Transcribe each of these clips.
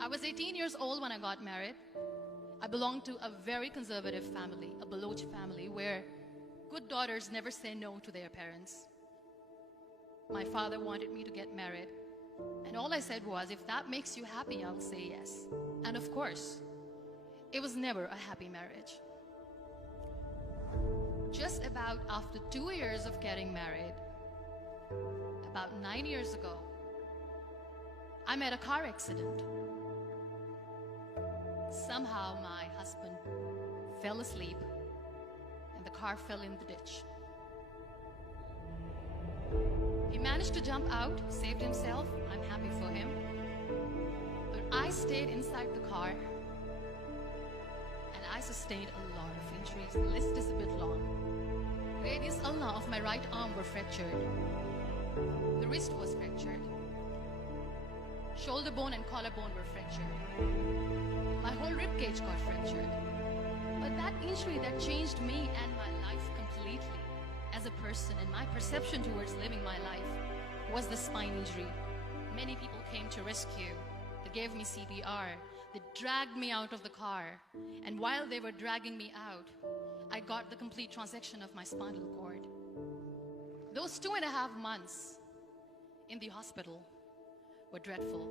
I was 18 years old when I got married. I belonged to a very conservative family, a Baloch family, where good daughters never say no to their parents. My father wanted me to get married, and all I said was, if that makes you happy, I'll say yes. And of course, it was never a happy marriage. Just about after 2 years of getting married, about 9 years ago, I met a car accident. Somehow my husband fell asleep and the car fell in the ditch. He managed to jump out, saved himself. I'm happy for him. But I stayed inside the car and I sustained a lot of injuries. The list is a bit long. Radius ulna of my right arm were fractured. The wrist was fractured. Shoulder bone and collarbone were fractured. My whole rib cage got fractured. But that injury that changed me and my life completely as a person and my perception towards living my life was the spine injury. Many people came to rescue. They gave me CPR. They dragged me out of the car. And while they were dragging me out, I got the complete transection of my spinal cord. Those 2.5 months in the hospital were dreadful.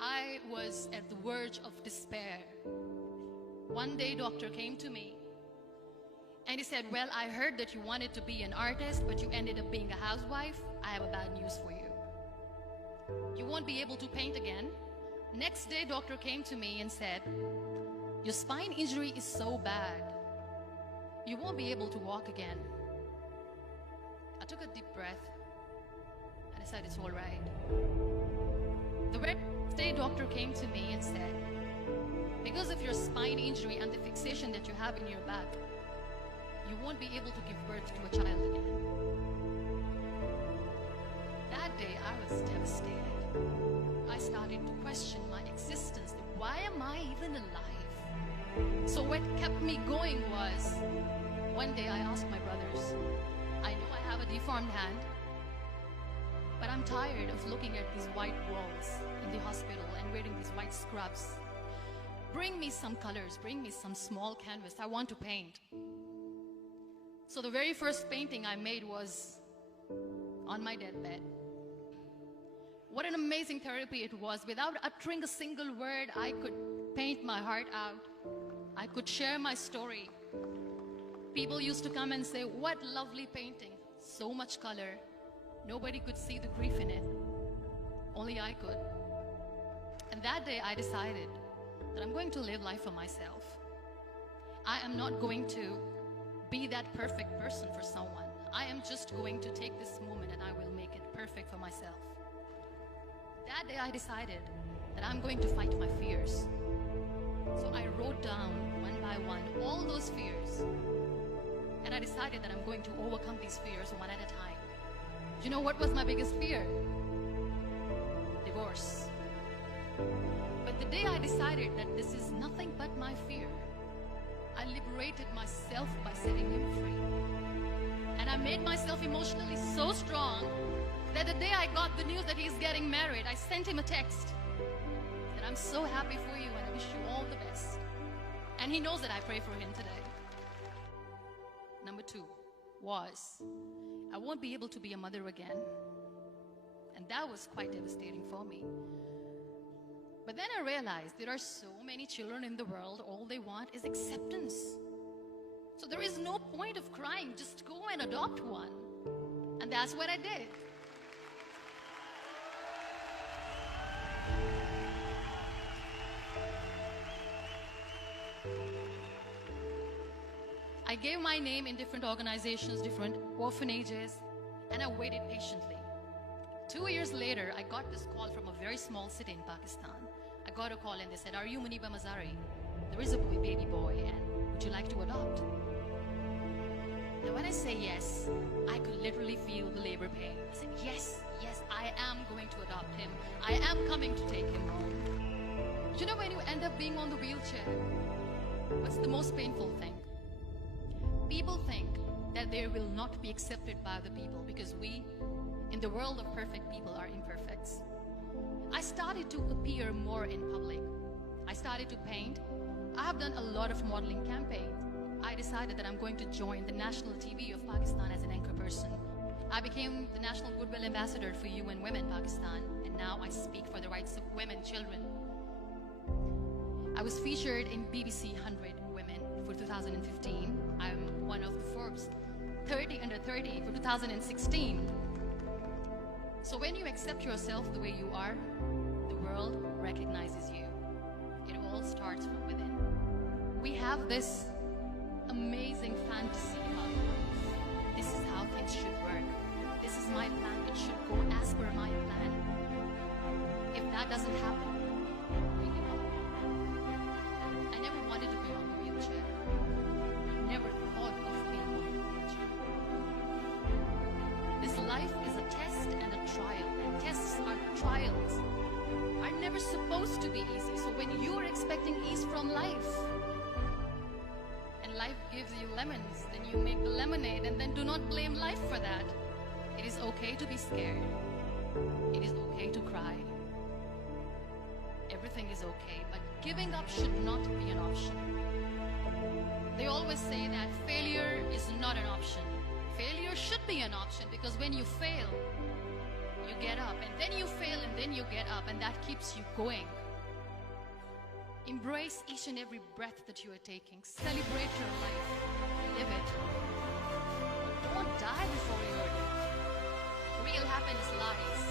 I was at the verge of despair. One day, doctor came to me and he said, well, I heard that you wanted to be an artist, but you ended up being a housewife. I have a bad news for you. You won't be able to paint again. Next day, doctor came to me and said, your spine injury is so bad, you won't be able to walk again. I took a deep breath and I said, it's all right. The very next day, doctor came to me and said, because of your spine injury and the fixation that you have in your back, you won't be able to give birth to a child again. That day, I was devastated. I started to question my existence. Why am I even alive? So what kept me going was, one day I asked my brothers, I know I have a deformed hand, but I'm tired of looking at these white walls in the hospital and wearing these white scrubs. Bring me some colors, bring me some small canvas. I want to paint. So the very first painting I made was on my deathbed. What an amazing therapy it was. Without uttering a single word, I could paint my heart out. I could share my story. People used to come and say, what lovely painting. So much color. Nobody could see the grief in it. Only I could. And that day I decided that I'm going to live life for myself. I am not going to be that perfect person for someone. I am just going to take this moment and I will make it perfect for myself. That day I decided that I'm going to fight my fears. So I wrote down one by one all those fears. And I decided that I'm going to overcome these fears one at a time. Do you know what was my biggest fear? Divorce. But the day I decided that this is nothing but my fear, I liberated myself by setting him free. And I made myself emotionally so strong that the day I got the news that he's getting married, I sent him a text. That I'm so happy for you and I wish you all the best. And he knows that I pray for him today. Number 2 was, I won't be able to be a mother again. And that was quite devastating for me. But then I realized there are so many children in the world, all they want is acceptance. So there is no point of crying, just go and adopt one. And that's what I did. I gave my name in different organizations, different orphanages, and I waited patiently. 2 years later, I got this call from a very small city in Pakistan. I got a call and they said, are you Muniba Mazari? There is a baby boy and would you like to adopt? Now when I say yes, I could literally feel the labor pain. I said, yes, I am going to adopt him. I am coming to take him home. You know when you end up being on the wheelchair, what's the most painful thing? People think that they will not be accepted by other people because we, in the world of perfect people, are imperfects. I started to appear more in public. I started to paint. I have done a lot of modeling campaigns. I decided that I'm going to join the national TV of Pakistan as an anchor person. I became the National Goodwill Ambassador for UN Women Pakistan, and now I speak for the rights of women, children. I was featured in BBC 100 Women for 2015. I'm one of the Forbes 30 under 30 for 2016. So when you accept yourself the way you are, the world recognizes you. It all starts from within. We have this amazing fantasy about life. This is how things should work. This is my plan. It should go as per my plan. If that doesn't happen, we give up. I never wanted to be on the wheelchair. I never thought of being on the wheelchair. This life is a test and a trial. And tests are trials. Are never supposed to be easy. So when you are expecting ease from life, and life gives you lemons, then you make the lemonade, and then do not blame life for that. It is okay to be scared. It is okay to cry. Everything is okay, but giving up should not be an option. They always say that failure is not an option. Failure should be an option, because when you fail, you get up, and then you fail, and then you get up, and that keeps you going. Embrace each and every breath that you are taking. Celebrate your life. Live it. Don't die before you're dead. Real happiness lies.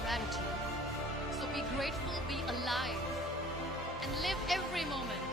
Gratitude. So be grateful, be alive, and live every moment.